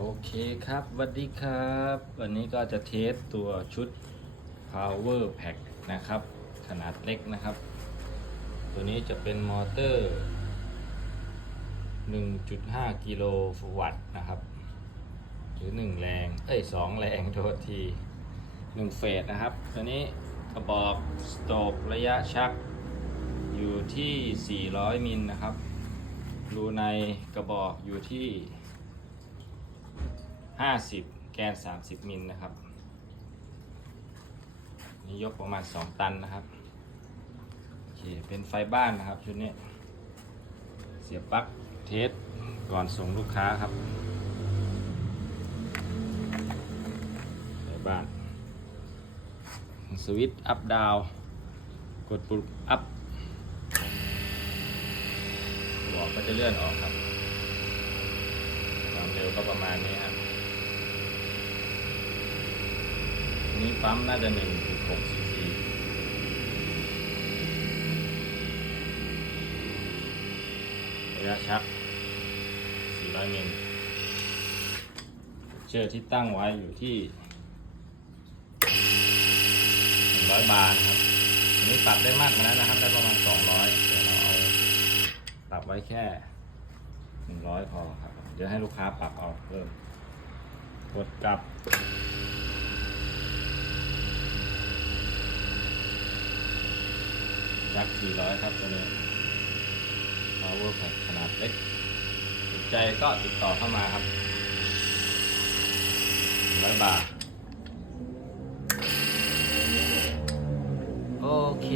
โอเคครับสวัสดีครับ วันนี้ก็จะเทสตัวชุด power pack นะครับ ขนาดเล็กนะครับ ตัวนี้จะเป็นมอเตอร์ 1.5 กิโลวัตต์นะครับ หรือ 1 แรง เอ้ย 2 แรงโทษที 1 เฟสนะครับ ตัวนี้กระบอกสโตกระยะชักอยู่ที่ 400 มิลนะครับ รูในกระบอกอยู่ที่ 50 แกน 30 มิลนะครับ นี่ยกประมาณ 2 ตันนะครับ โอเค เป็นไฟบ้านนะครับชุดนี้ เสียบปลั๊กเทสก่อนส่งลูกค้าครับ ไฟบ้าน สวิตช์อัพดาวกดปุ่มอัพบอกก็จะเลื่อนออกครับความเร็วก็ประมาณนี้ครับ อันนี้ ปั๊มน่าจะ1.6ซีซีระยะชัก 400มิลเชือกที่ตั้งไว้อยู่ที่ 100 บาทครับ อันนี้ปรับได้มากกว่านั้นนะครับ ได้ประมาณ 200 เดี๋ยวเราเอาปรับไว้แค่ 100 พอครับ เดี๋ยวให้ลูกค้าปรับเอาเพิ่ม กดกลับ จัก400ครับตัวนี้ power pack ขนาดเล็กสนใจก็ติดต่อเข้ามาครับร้อยบาท โอเค